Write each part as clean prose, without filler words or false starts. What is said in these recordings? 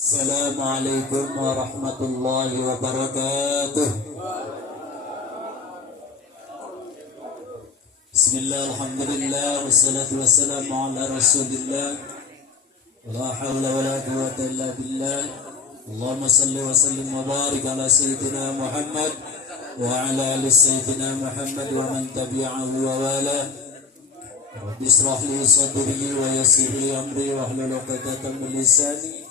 Assalamualaikum warahmatullahi wabarakatuh. Bismillah, alhamdulillah, wassalatu wassalamu ala rasulillah. La hawla wa la quwwata illa billah. Allahumma salli wa sallim wa barik ala sayyidina Muhammad wa ala ali sayyidina Muhammad wa man tabi'ahu wa wala. Rabbi israh li sadri wa yassir li amri wa hlul 'uqdatam min lisani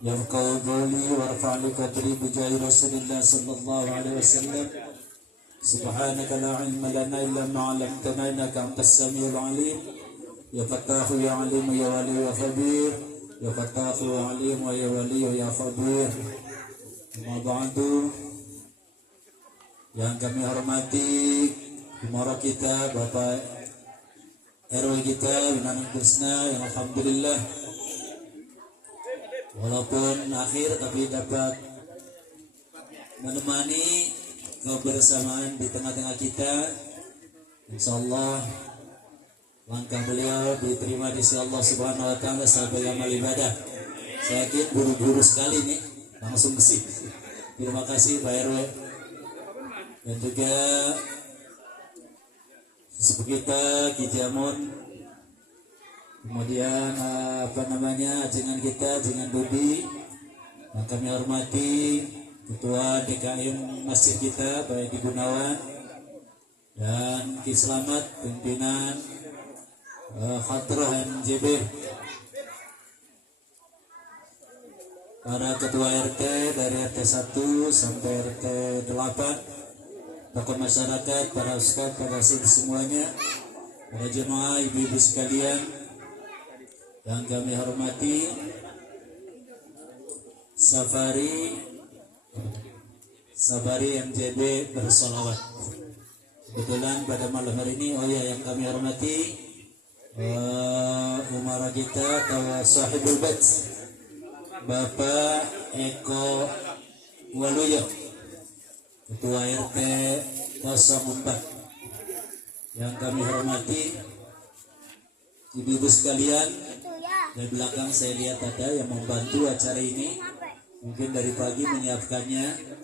yafqahu qawli warfa' li qadri bi jahi Rasulillah sallallahu alaihi wasallam. Subhanaka la ilma lana illa ma 'allamtana innaka antas samiul 'alim. Ya Fattahu ya Alim ya Wali ya Khabir. Ya Fattahu ya Alim ya Wali ya Khabir. Amma ba'du. Yang kami hormati Umara kita, Bapak RW kita, Binangun Krisna, yang alhamdulillah walaupun akhir tapi dapat menemani kebersamaan di tengah-tengah kita. Insyaallah langkah beliau diterima di sisi Allah Subhanahu wa taala sebagai amal ibadah. Saya yakin buru-buru sekali nih langsung ke sini. Terima kasih Pak RW dan juga sepupu kita Kijamun, kemudian ajengan kita, ajengan Budi, yang kami hormati Ketua DKM Masjid kita Pak Edi Gunawan, dan Ki Slamet pimpinan Khatrah MJB, para ketua RT dari RT 1 sampai RT 8, tokoh masyarakat, para ustaz, para sini semuanya, para jemaah, ibu-ibu sekalian yang kami hormati. Sabari MJB bersolawat. Kebetulan pada malam hari ini, yang kami hormati umara kita atau sahibul bait Bapak Eko Waluyo, Ketua RT 04, yang kami hormati ibu-ibu sekalian. Dari belakang saya lihat ada yang membantu acara ini, mungkin dari pagi menyiapkannya.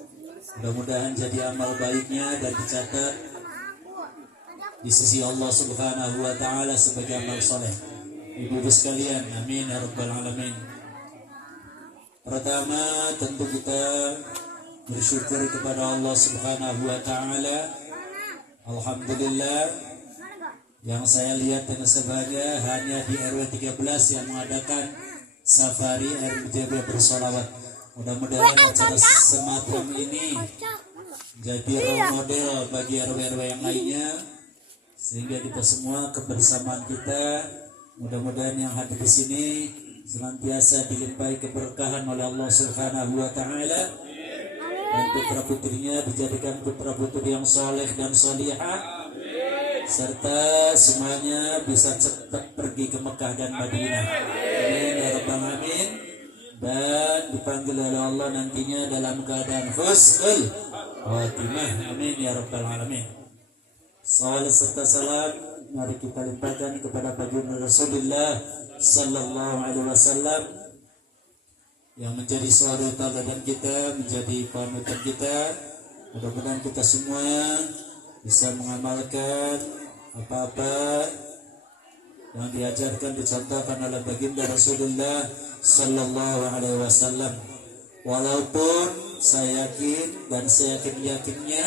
Mudah-mudahan jadi amal baiknya dan dicatat di sisi Allah Subhanahu wa taala sebagai amal soleh. Ibu-ibu sekalian, amin ya rabbal alamin. Pertama tentu kita bersyukur kepada Allah Subhanahu wa taala. Alhamdulillah, yang saya lihat dan sebagai hanya di RW 13 yang mengadakan safari RMJB bersolawat. Mudah-mudahan acara semacam ini jadi role model bagi RW-RW yang lainnya, sehingga kita semua kebersamaan kita, mudah-mudahan yang hadir di sini senantiasa dilimpahi keberkahan oleh Allah Subhanahu wa taala, dan putra-putrinya dijadikan putra-putri yang soleh dan solihah, serta semuanya bisa cepat pergi ke Mekah dan Madinah. Amin ya rabbal alamin. Dan dipanggil oleh Allah nantinya dalam keadaan husnul khatimah. Amin ya rabbal alamin. Salawat serta salam mari kita limpahkan kepada baginda Rasulullah sallallahu alaihi wasallam yang menjadi suri tauladan kita, menjadi panutan kita. Mudah-mudahan kita semua bisa mengamalkan apa-apa yang diajarkan, dicontohkan oleh baginda Rasulullah sallallahu alaihi wasallam. Walaupun saya yakin dan saya yakinnya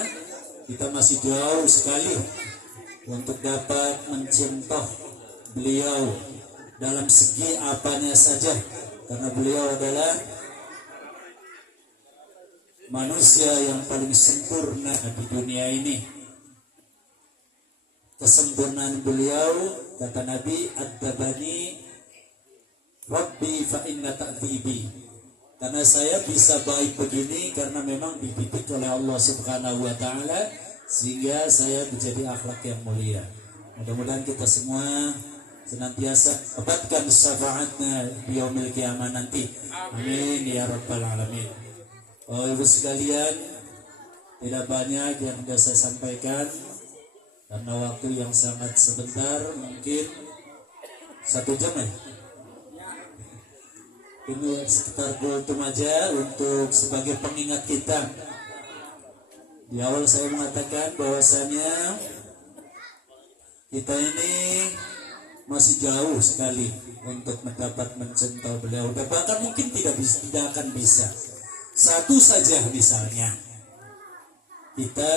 kita masih jauh sekali untuk dapat mencontoh beliau dalam segi apanya saja, karena beliau adalah manusia yang paling sempurna di dunia ini. Kesempurnaan beliau, kata Nabi, "Ad-dabani Rabbi fa inna ta'tibi." Karena saya bisa baik begini karena memang dididik oleh Allah Subhanahu wa taala, sehingga saya menjadi akhlak yang mulia. Mudah-mudahan kita semua senantiasa dapatkan syafaatnya di yaumil qiyamah nanti. Amin ya rabbal alamin. Ibu sekalian, tidak banyak yang bisa saya sampaikan karena waktu yang sangat sebentar, mungkin 1 jam ya. Ini sekitar kultum aja untuk sebagai pengingat kita. Di awal saya mengatakan bahwasanya kita ini masih jauh sekali untuk mendapat mencintai beliau. Dan bahkan mungkin tidak akan bisa. Satu saja misalnya, kita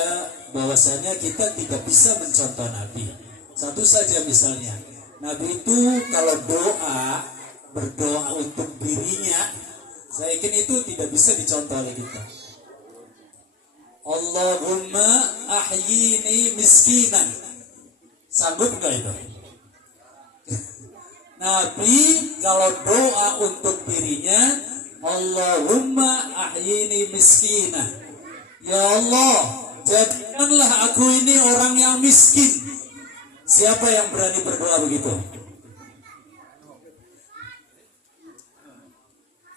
bahwasanya kita tidak bisa mencontoh Nabi. Satu saja misalnya, Nabi itu kalau berdoa untuk dirinya, saya yakin itu tidak bisa dicontoh oleh kita. Allahumma ahyini miskinan. Sanggup nggak itu? Nabi kalau doa untuk dirinya, Allahumma ahyini miskinan. Ya Allah, jadikanlah aku ini orang yang miskin. Siapa yang berani berdoa begitu?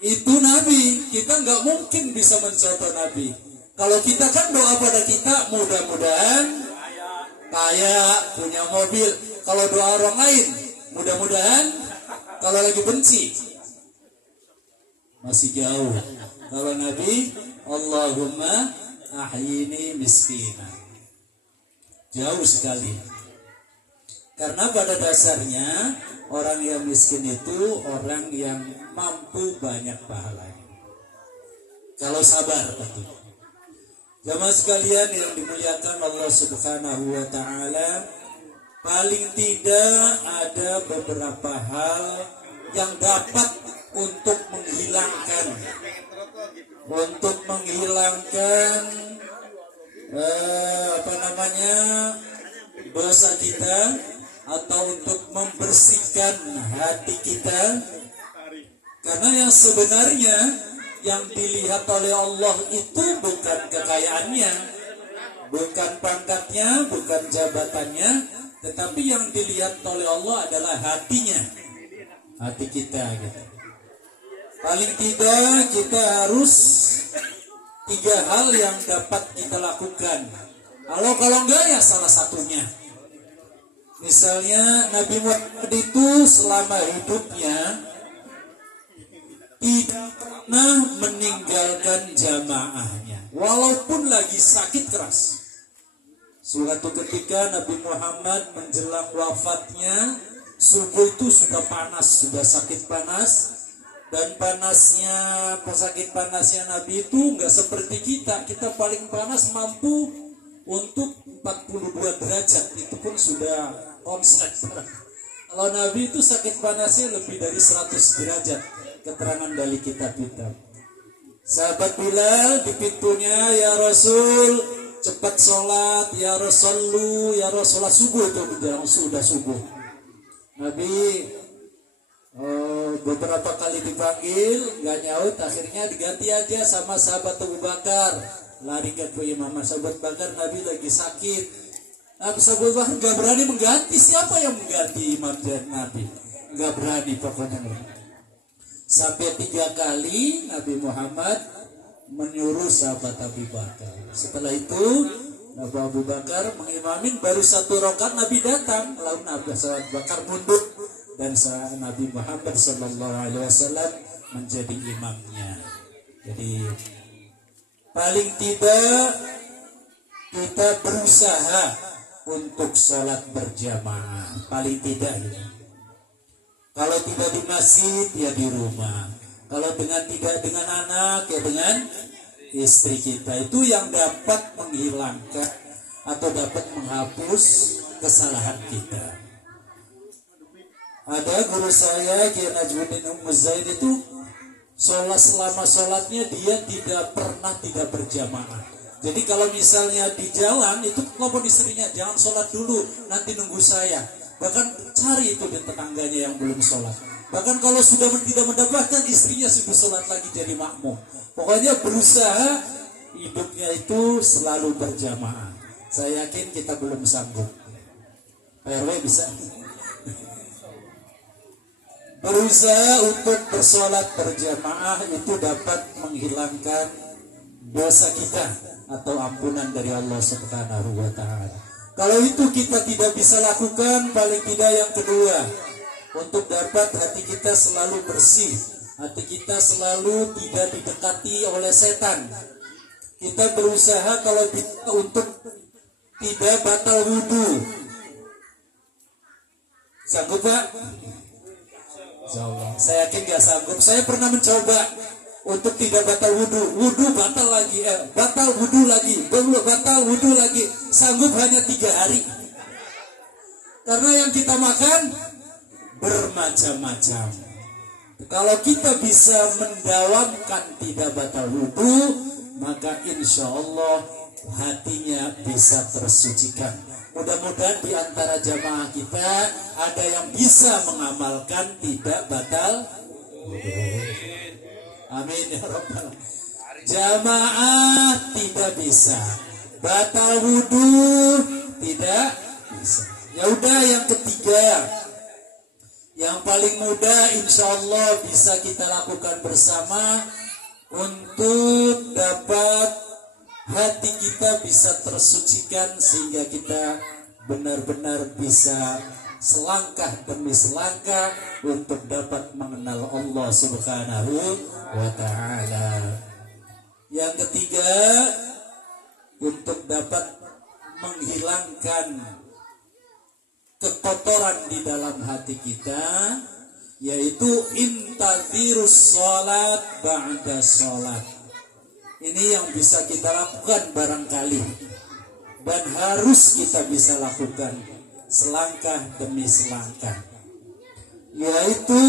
Itu Nabi. Kita nggak mungkin bisa mencontoh Nabi. Kalau kita kan doa pada kita, mudah-mudahan kaya, punya mobil. Kalau doa orang lain, mudah-mudahan kalau lagi benci, masih jauh. Kalau Nabi, Allahumma ahyini miskina, jauh sekali. Karena pada dasarnya orang yang miskin itu orang yang mampu banyak pahalanya. Kalau sabar tentu. Jamaah sekalian yang dimuliakan Allah Subhanahu wa taala, paling tidak ada beberapa hal yang dapat untuk menghilangkan dosa kita atau untuk membersihkan hati kita. Karena yang sebenarnya yang dilihat oleh Allah itu bukan kekayaannya, bukan pangkatnya, bukan jabatannya, tetapi yang dilihat oleh Allah adalah hatinya, hati kita gitu. Paling tidak kita harus 3 hal yang dapat kita lakukan. Kalau enggak ya salah satunya. Misalnya Nabi Muhammad itu selama hidupnya tidak pernah meninggalkan jamaahnya, walaupun lagi sakit keras. Suatu ketika Nabi Muhammad menjelang wafatnya, subuh itu sudah panas, sudah sakit panas. Dan sakit panasnya Nabi itu nggak seperti kita. Kita paling panas mampu untuk 42 derajat, itu pun sudah konslet. Kalau Nabi itu sakit panasnya lebih dari 100 derajat. Keterangan dari kitab-kitab. Sahabat Bilal di pintunya, ya Rasul, cepat sholat, ya Rasulullah, ya Rasulullah, subuh itu sudah subuh. Nabi beberapa kali dipanggil, nggak nyaut, akhirnya diganti aja sama sahabat Abu Bakar. Lari ke imam sahabat Bakar, Nabi lagi sakit. Sahabat Bakar nggak berani mengganti. Siapa yang mengganti imam dan Nabi? Nggak berani pokoknya. Sampai 3 kali Nabi Muhammad menyuruh sahabat Abu Bakar. Setelah itu Nabi Abu Bakar mengimamin, baru 1 rakaat Nabi datang, lalu Nabi sahabat Bakar mundur dan Nabi Muhammad SAW menjadi imamnya. Jadi paling tidak kita berusaha untuk sholat berjamaah, paling tidak gitu. Kalau tidak di masjid ya di rumah. Kalau tidak dengan anak ya dengan istri kita. Itu yang dapat menghilangkan atau dapat menghapus kesalahan kita. Ada guru saya Kiai Najmuddin Zaid itu selama sholatnya dia tidak pernah tidak berjamaah. Jadi kalau misalnya di jalan itu telepon istrinya, jangan sholat dulu, nanti nunggu saya. Bahkan cari itu di tetangganya yang belum sholat. Bahkan kalau sudah tidak mendapatkan, istrinya sudah sholat lagi jadi makmum. Pokoknya berusaha hidupnya itu selalu berjamaah. Saya yakin kita belum sanggup. PRW bisa. Berusaha untuk bersolat berjamaah itu dapat menghilangkan dosa kita atau ampunan dari Allah Subhanahu wa taala. Kalau itu kita tidak bisa lakukan, paling tidak yang kedua, untuk dapat hati kita selalu bersih, hati kita selalu tidak didekati oleh setan. Kita berusaha kalau bisa untuk tidak batal wudhu. Sanggup Pak? Insyaallah. Saya yakin gak sanggup. Saya pernah mencoba untuk tidak batal wudhu. Wudhu batal lagi, batal wudhu lagi, batal wudhu lagi. Sanggup hanya 3 hari. Karena yang kita makan bermacam-macam. Kalau kita bisa mendawamkan tidak batal wudhu, maka insya Allah hatinya bisa tersucikan. Mudah-mudahan di antara jamaah kita ada yang bisa mengamalkan tidak batal wudhu. Amin ya rabbal. Jamaah tidak bisa, batal wudhu tidak bisa. Ya udah, yang ketiga, yang paling mudah insya Allah bisa kita lakukan bersama untuk dapat hati kita bisa tersucikan sehingga kita benar-benar bisa selangkah demi selangkah untuk dapat mengenal Allah Subhanahu wa ta'ala. Yang ketiga, untuk dapat menghilangkan kekotoran di dalam hati kita, yaitu intadhirus sholat ba'da sholat. Ini yang bisa kita lakukan barangkali, dan harus kita bisa lakukan selangkah demi selangkah, yaitu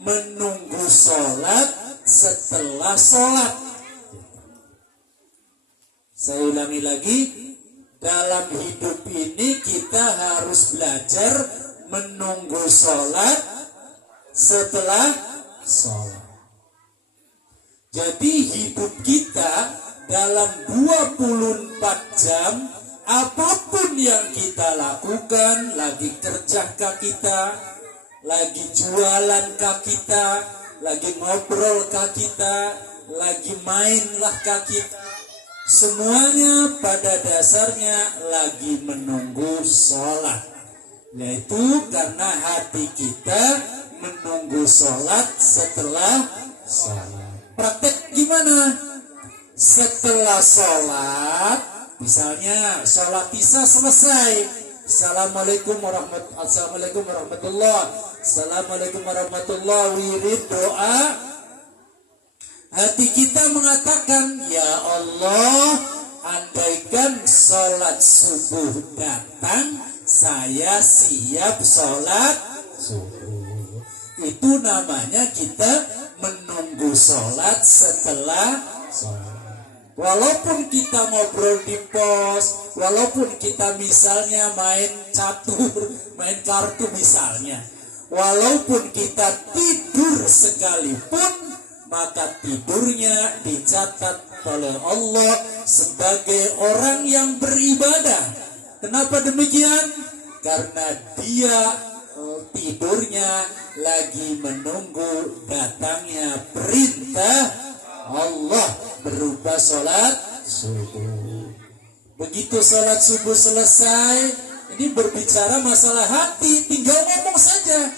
menunggu sholat setelah sholat. Saya ulangi lagi, dalam hidup ini kita harus belajar menunggu sholat setelah sholat. Jadi hidup kita dalam 24 jam, apapun yang kita lakukan, lagi kerja kah kita, lagi jualan kah kita, lagi ngobrol kah kita, lagi mainlah kah kita, semuanya pada dasarnya lagi menunggu sholat. Yaitu karena hati kita menunggu sholat setelah sholat. Praktek gimana? Setelah sholat, misalnya sholat isya selesai, Assalamualaikum warahmatullahi, Assalamualaikum warahmatullahi, wirid doa, hati kita mengatakan, ya Allah, andaikan sholat subuh datang, saya siap sholat subuh. Itu namanya kita menunggu sholat setelah sholat. Walaupun kita ngobrol di pos, walaupun kita misalnya main catur, main kartu misalnya, walaupun kita tidur sekalipun, maka tidurnya dicatat oleh Allah sebagai orang yang beribadah. Kenapa demikian? Karena dia tidurnya lagi menunggu datangnya perintah Allah berupa sholat subuh. Begitu sholat subuh selesai, ini berbicara masalah hati, tinggal ngomong saja.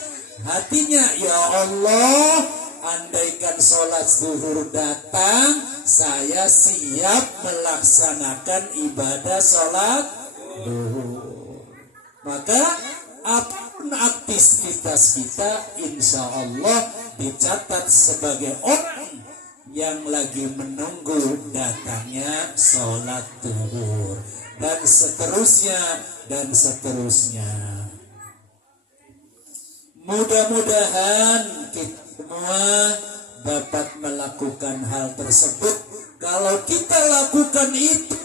Hatinya, ya Allah, andaikan sholat zuhur datang, saya siap melaksanakan ibadah sholat zuhur. Maka apapun aktivitas kita, insya Allah dicatat sebagai orang yang lagi menunggu datangnya sholat zuhur, dan seterusnya dan seterusnya. Mudah-mudahan kita semua dapat melakukan hal tersebut. Kalau kita lakukan itu,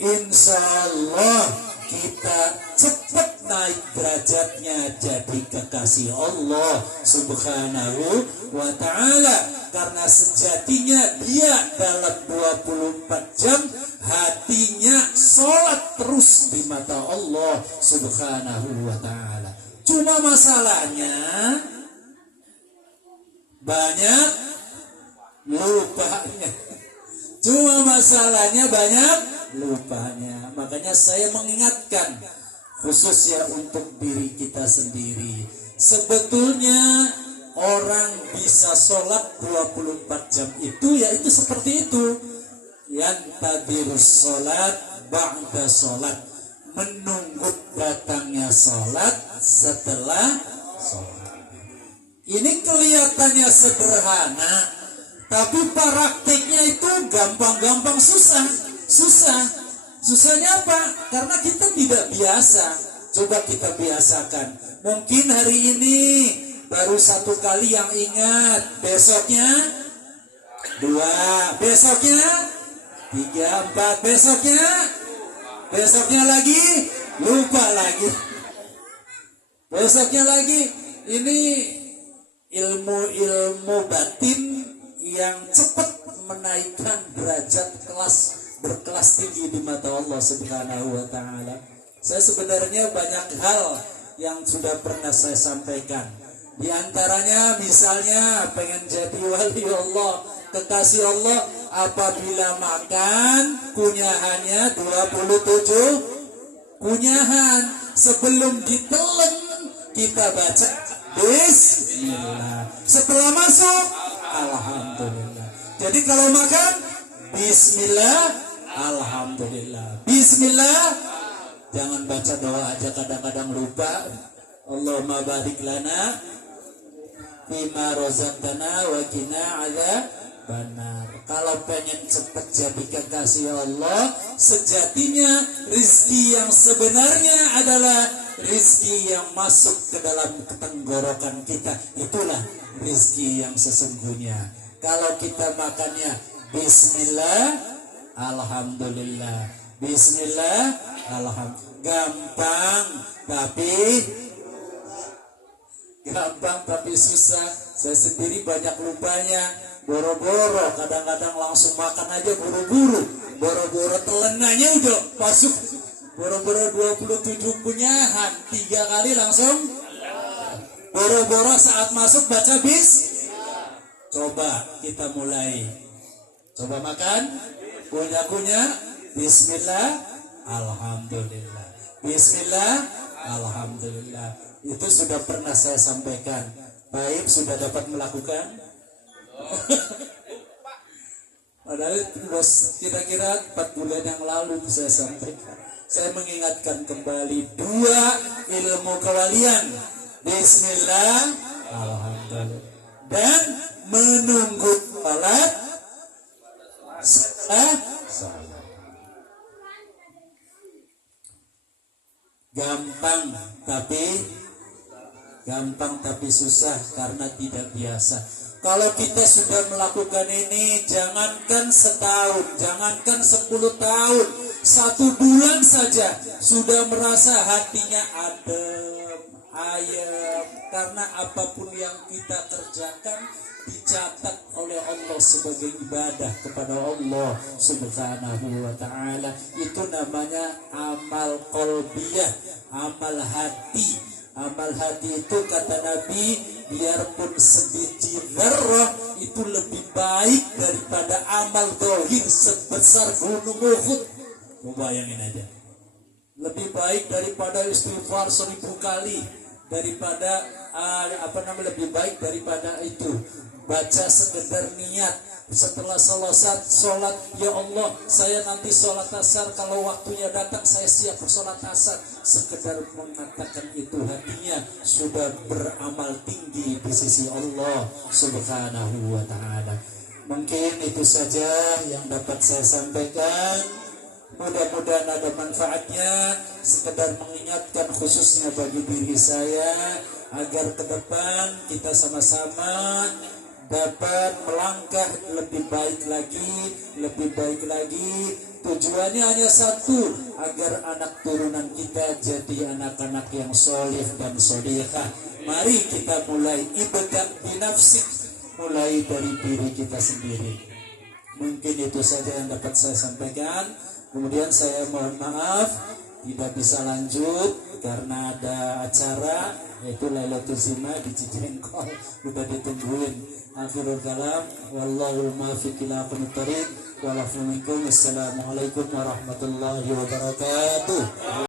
insya Allah kita cepat naik derajatnya jadi kekasih Allah Subhanahu wa ta'ala. Karena sejatinya dia dalam 24 jam hatinya sholat terus di mata Allah Subhanahu wa ta'ala. Cuma masalahnya banyak lupanya. Cuma masalahnya banyak lupanya. Makanya saya mengingatkan khususnya untuk diri kita sendiri. Sebetulnya orang bisa sholat 24 jam itu, yaitu seperti itu. Yang tadirus sholat ba'da sholat, menunggu datangnya sholat setelah sholat. Ini kelihatannya sederhana, tapi praktiknya itu gampang-gampang susah. Susahnya apa? Karena kita tidak biasa. Coba kita biasakan. Mungkin hari ini baru 1 kali yang ingat, besoknya 2, besoknya 3, 4, besoknya lagi lupa lagi, besoknya lagi. Ini ilmu batin yang cepat menaikkan derajat berkelas tinggi di mata Allah Subhanahu wa taala. Saya sebenarnya banyak hal yang sudah pernah saya sampaikan. Di antaranya misalnya pengen jadi wali Allah, kekasih Allah, apabila makan kunyahannya 27 kunyahan, sebelum ditelan kita baca bismillah, setelah masuk alhamdulillah. Jadi kalau makan bismillah, alhamdulillah, bismillah. Jangan baca doa aja, kadang-kadang lupa. Allahumma barik lana bima rozaqtana wa qina adzabannar. Kalau pengen cepat jadi kekasih Allah, sejatinya rizki yang sebenarnya adalah rizki yang masuk ke dalam tenggorokan kita. Itulah rizki yang sesungguhnya. Kalau kita makannya bismillah, alhamdulillah, bismillah, alhamdulillah. Gampang tapi susah. Saya sendiri banyak lupanya, boro-boro, kadang-kadang langsung makan aja buru-buru, boro-boro telenanya udah masuk, boro-boro 27 kunyahan, 3 kali langsung, boro-boro saat masuk baca bis. Coba kita mulai, coba makan kunyah-kunyah, bismillah, alhamdulillah, bismillah, alhamdulillah. Itu sudah pernah saya sampaikan. Baik, sudah dapat melakukan. Padahal kira-kira 4 bulan yang lalu saya sampaikan. Saya mengingatkan kembali 2 ilmu kewalian. Bismillah, alhamdulillah, dan menunggu salat setelah salat. Gampang tapi susah karena tidak biasa. Kalau kita sudah melakukan ini, jangankan setahun, jangankan 10 tahun, 1 bulan saja sudah merasa hatinya adem, ayem, karena apapun yang kita kerjakan dicatat oleh Allah sebagai ibadah kepada Allah Subhanahu wa ta'ala. Itu namanya amal qalbiyah, amal hati. Amal hati itu kata Nabi, biarpun sebiji dzarrah itu lebih baik daripada amal zahir sebesar gunung Uhud. Mau bayangin aja, lebih baik daripada istighfar 1000 kali, daripada lebih baik daripada itu baca sekedar niat setelah sholat, ya Allah, saya nanti sholat asar, kalau waktunya datang saya siap sholat asar. Sekedar mengatakan itu, hatinya sudah beramal tinggi di sisi Allah Subhanahu wa ta'ala. Mungkin itu saja yang dapat saya sampaikan. Mudah-mudahan ada manfaatnya, sekedar mengingatkan khususnya bagi diri saya, agar ke depan kita sama-sama dapat melangkah lebih baik lagi. Tujuannya hanya satu, agar anak turunan kita jadi anak-anak yang soleh dan solehah. Mari kita mulai ibda binafsik, mulai dari diri kita sendiri. Mungkin itu saja yang dapat saya sampaikan. Kemudian saya mohon maaf tidak bisa lanjut karena ada acara, yaitu Lailatul Zina di Cijengkol, udah ditungguin. Akhirul kalam, wallahul muwaffiq ila aqwamit thoriq. Wassalamualaikum warahmatullahi wabarakatuh.